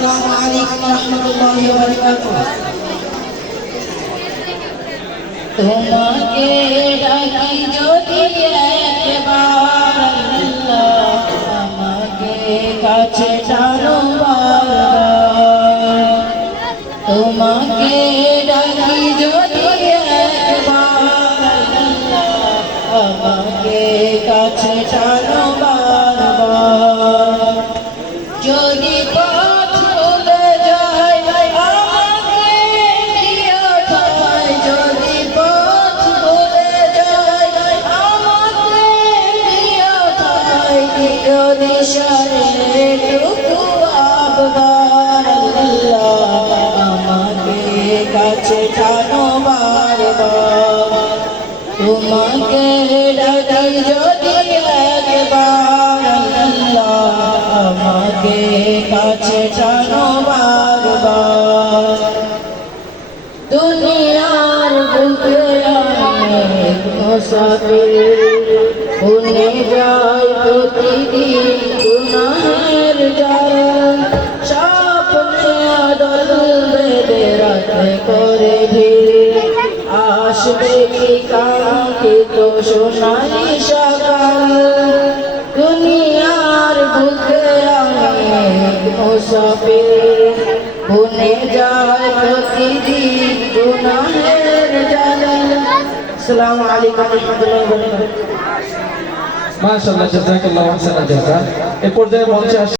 আসসালামু আলাইকুম ওয়া রাহমাতুল্লাহি ওয়া বারাকাতুহু। তোমাকে ডাকি যদি একবার আল্লাহ আমাকে কাছে টানো বারবার। তোমাকে ডাকি যদি একবার আল্লাহ আমাকে কাছে টানো বারবার। যদি পথ ভুলে যাই আমাকে দিও ঠাই, যদি পথ ভুলে যাই আমাকে দিও ঠাই, দিও দিশারে টুকু আবদার আল্লাহ আমাকে কাছে টানো বারবার। তোমাকে ডাকি যদি একবার আল্লাহ আমাকে কাছে টানো বারবার। দুনিয়ার বুকে আমি মুসাফির, ভুলে যাই প্রতিদিন গুনাহের জাল। স্বপ্নে আদল বেঁধে রাতে করে ভিড়, আসবে কি কাঙ্ক্ষিত সোনালি সকাল। দুনিয়ার বুকে আমি মুসাফির, ভুলে যায় প্রতিদিন গুনাহের জাল। আসসালামু আলাইকুম ওয়া রাহমাতুল্লাহি ওয়া বারাকাতুহু। মাশাআল্লাহ, জাযাকাল্লাহু আহসানাল জাযা। এই পর্যায়ে মঞ্চে